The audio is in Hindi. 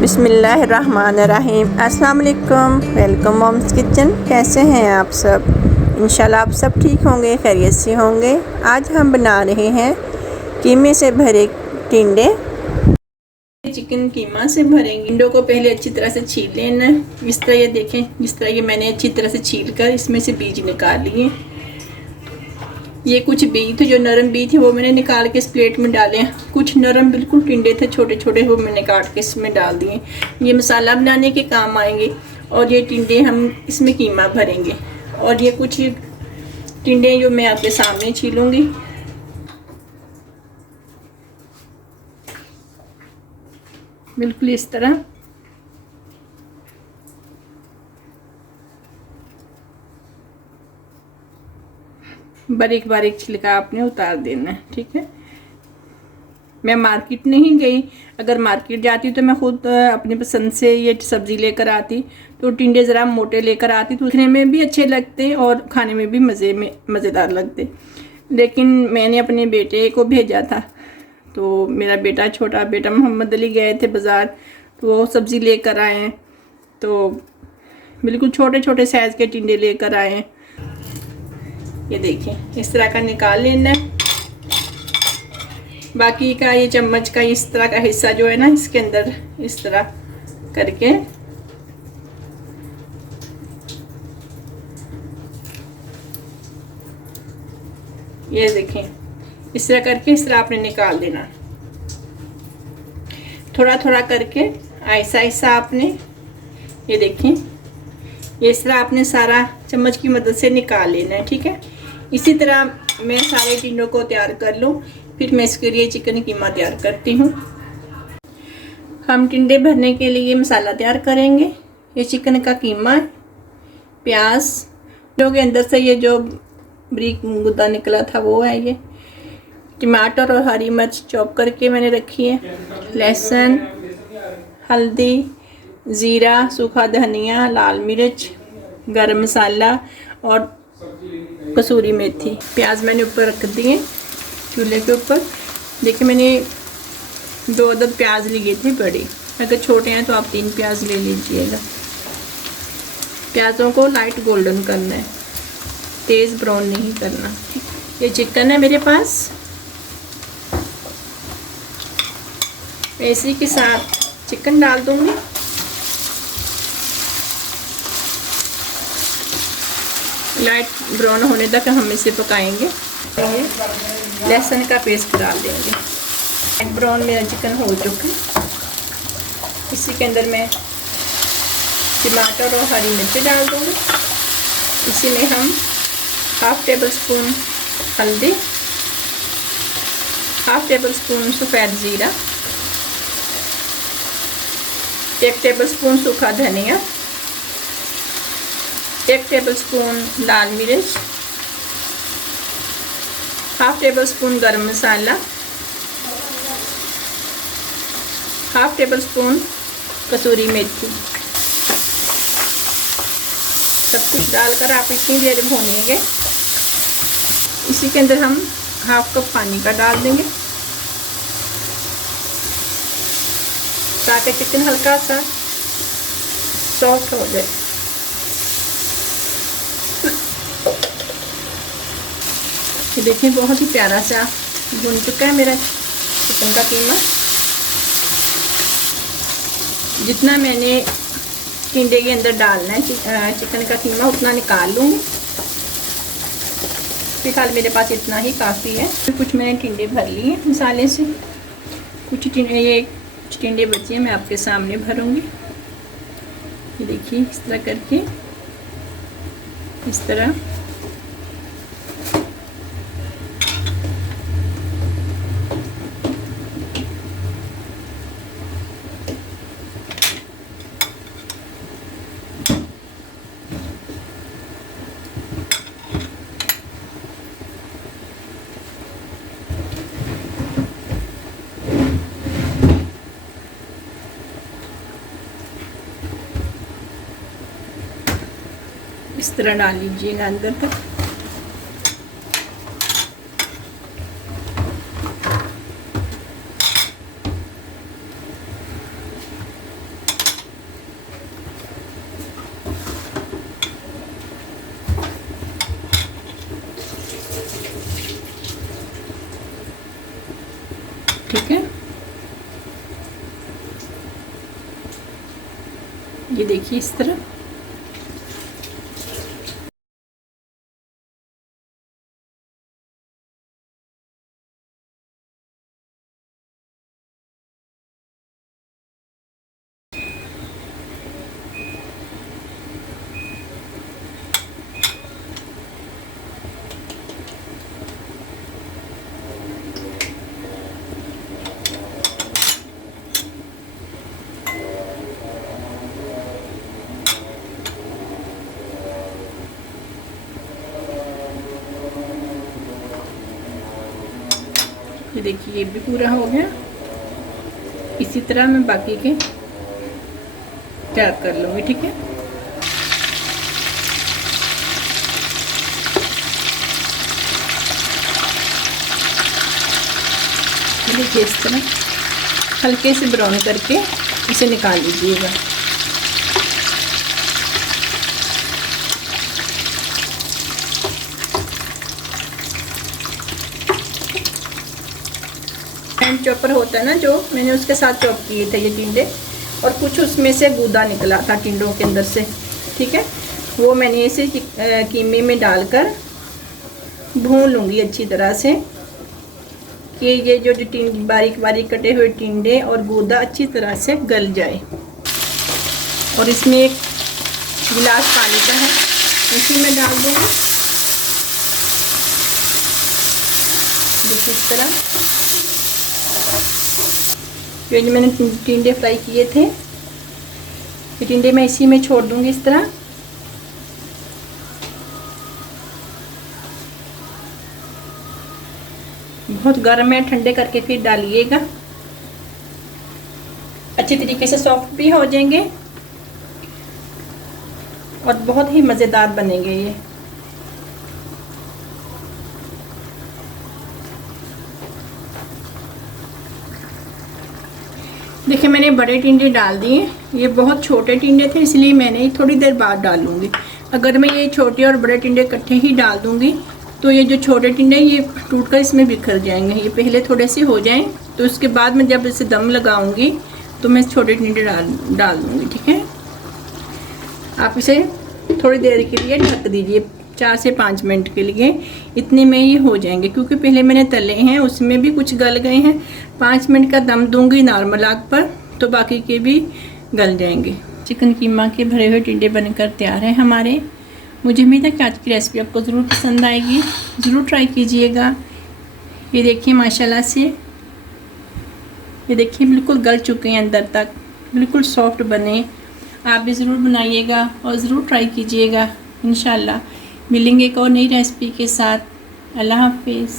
बिस्मिल्लाहिर्रहमानिर्रहीम। अस्सलाम वालेकुम। Welcome mom's kitchen. कैसे हैं आप सब? इंशाल्लाह आप सब ठीक होंगे, खैरियत से होंगे। आज हम बना रहे हैं कीमे से भरे टिंडे। चिकन कीमा से भरेंगे। टिंडों को पहले अच्छी तरह से छील लेना। इस तरह ये देखें, जिस तरह ये मैंने अच्छी तरह से छील कर इसमें से बीज निकाल लिए। ये कुछ बीज थे, जो नरम बीज थे वो मैंने निकाल के इस प्लेट में डाले। कुछ नरम बिल्कुल टिंडे थे छोटे छोटे, वो मैंने काट के इसमें डाल दिए। ये मसाला बनाने के काम आएंगे और ये टिंडे हम इसमें कीमा भरेंगे। और ये कुछ टिंडे जो मैं आपके सामने छीलूंगी। बिल्कुल इस तरह बारीक बारीक छिलका आपने उतार देना है, ठीक है। मैं मार्केट नहीं गई, अगर मार्केट जाती तो मैं खुद अपनी पसंद से ये सब्ज़ी लेकर आती। तो टिंडे ज़रा मोटे लेकर आती तो दिखने में भी अच्छे लगते और खाने में भी मज़ेदार लगते। लेकिन मैंने अपने बेटे को भेजा था, तो मेरा बेटा, छोटा बेटा मोहम्मद अली, गए थे बाज़ार, तो वो सब्ज़ी लेकर आए हैं। तो बिल्कुल छोटे छोटे साइज़ के टिंडे लेकर आए हैं। ये देखें, इस तरह का निकाल लेना है। बाकी का ये चम्मच का इस तरह का हिस्सा जो है ना, इसके अंदर इस तरह करके ये देखें, इस तरह करके इस तरह आपने निकाल देना। थोड़ा थोड़ा करके ऐसा ऐसा आपने, ये देखें, ये इस तरह आपने सारा चम्मच की मदद से निकाल लेना है, ठीक है। इसी तरह मैं सारे टिंडों को तैयार कर लूँ, फिर मैं इसके लिए चिकन कीमा तैयार करती हूँ। हम टिंडे भरने के लिए मसाला तैयार करेंगे। ये चिकन का कीमा है, प्याज, टिंडों के अंदर से ये जो बारीक गुदा निकला था वो है, ये टमाटर और हरी मिर्च चॉप करके मैंने रखी है, लहसुन, हल्दी, ज़ीरा, सूखा धनिया, लाल मिर्च, गरम मसाला और कसूरी मेथी। प्याज मैंने ऊपर रख दिए चूल्हे के ऊपर। देखिए, मैंने 2 अदद प्याज लिए थे बड़े। अगर छोटे हैं तो आप 3 प्याज ले लीजिएगा। प्याज़ों को लाइट गोल्डन करना है, तेज़ ब्राउन नहीं करना। ये चिकन है मेरे पास, मैं इसी के साथ चिकन डाल दूँगी। लाइट ब्राउन होने तक हम इसे पकाएंगे। लहसुन का पेस्ट डाल देंगे। लाइट ब्राउन मेरा चिकन हो चुका है। इसी के अंदर मैं टमाटर और हरी मिर्च डाल दूँगी। इसी में हम 1/2 टेबल स्पून हल्दी, 1/2 टेबल स्पून सफ़ेद ज़ीरा, 1 टेबल स्पून सूखा धनिया, 1 टेबल स्पून लाल मिर्च, 1/2 टेबल स्पून गरम मसाला, 1/2 टेबल स्पून कसूरी मेथी। सब कुछ डालकर आप इतनी देर भूनेंगे। इसी के अंदर हम 1/2 कप पानी का डाल देंगे, ताकि चिकन हल्का सा सॉफ्ट हो जाए। ये देखिए, बहुत ही प्यारा सा भुन चुका है मेरा चिकन का कीमा। जितना मैंने टिंडे के अंदर डालना है चिकन का कीमा, उतना निकाल लूँगी। फिलहाल मेरे पास इतना ही काफ़ी है। कुछ मैंने टिंडे भर लिए मसाले से, कुछ टिंडे बचे हैं, मैं आपके सामने भरूँगी। ये देखिए, इस तरह करके, इस तरह इस तरह डाल लीजिएगा अंदर तक। ये देखिए इस तरह। ये देखिए ये भी पूरा हो गया। इसी तरह मैं बाकी के तैयार कर लूँगी, ठीक है। देखिए इस तरह हल्के से ब्राउन करके इसे निकाल लीजिएगा। हैंड चॉपर होता है ना, जो मैंने उसके साथ चॉप किए थे ये टिंडे, और कुछ उसमें से गूदा निकला था टिंडों के अंदर से, ठीक है। वो मैंने इसे कीमे में डालकर भून लूँगी अच्छी तरह से, कि ये जो बारीक बारीक कटे हुए टिंडे और गूदा अच्छी तरह से गल जाए। और इसमें एक गिलास पानी का है, इसी में डाल दूँगी। देखिए इस तरह जो मैंने टिंडे फ्राई किए थे, ये टिंडे मैं इसी में छोड़ दूँगी इस तरह। बहुत गर्म है, ठंडे करके फिर डालिएगा। अच्छी तरीके से सॉफ्ट भी हो जाएंगे और बहुत ही मज़ेदार बनेंगे ये। देखिए मैंने बड़े टिंडे डाल दिए, ये बहुत छोटे टिंडे थे इसलिए मैंने थोड़ी देर बाद डालूंगी। अगर मैं ये छोटे और बड़े टिंडे इकट्ठे ही डाल दूंगी तो ये जो छोटे टिंडे ये टूटकर इसमें बिखर जाएंगे। ये पहले थोड़े से हो जाएं तो उसके बाद मैं जब इसे दम लगाऊंगी तो मैं छोटे टिंडे डाल दूंगी, ठीक है। आप इसे थोड़ी देर के लिए ढक दीजिए, 4 से 5 मिनट के लिए, इतने में ये हो जाएंगे। क्योंकि पहले मैंने तले हैं उसमें भी कुछ गल गए हैं। 5 मिनट का दम दूंगी नॉर्मल आग पर तो बाकी के भी गल जाएंगे। चिकन कीमा के भरे हुए टिंडे बनकर तैयार हैं हमारे। मुझे उम्मीद है कि आज की रेसिपी आपको ज़रूर पसंद आएगी, ज़रूर ट्राई कीजिएगा। ये देखिए माशाल्लाह से, ये देखिए बिल्कुल गल चुके हैं अंदर तक, बिल्कुल सॉफ्ट बने। आप भी ज़रूर बनाइएगा और ज़रूर ट्राई कीजिएगा। इंशाल्लाह मिलेंगे एक और नई रेसिपी के साथ। अल्लाह हाफिज़।